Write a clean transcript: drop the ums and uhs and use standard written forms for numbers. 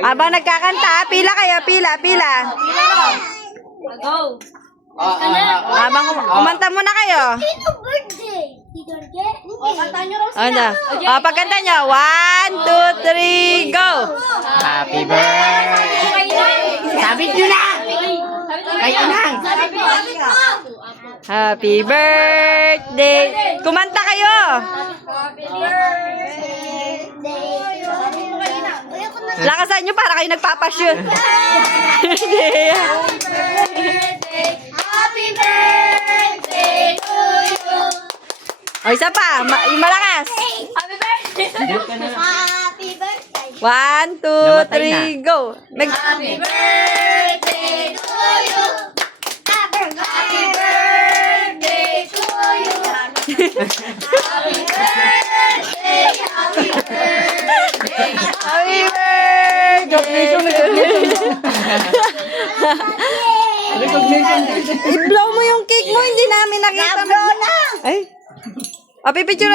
Habang nagkakanta, pila kayo, pila. Go. Habang kumanta muna kayo. Sino birthday? Si Jorge? Kanta nyo raw Ano? Pagkanta nyo. 1, 2, 3, go! Happy birthday! Sabit nyo na! Kayo na! Happy birthday! Kumanta kayo! Lakasan nyo para kayo nagpapashoot. Happy birthday to you. O, isa pa. Yung malakas. Happy birthday. Happy birthday. 1, 2, 3, go! Happy birthday to you. Happy birthday to you. Happy birthday. Happy birthday. Happy birthday! I-blow mo yung cake mo, hindi namin nakita. Ay, pipicture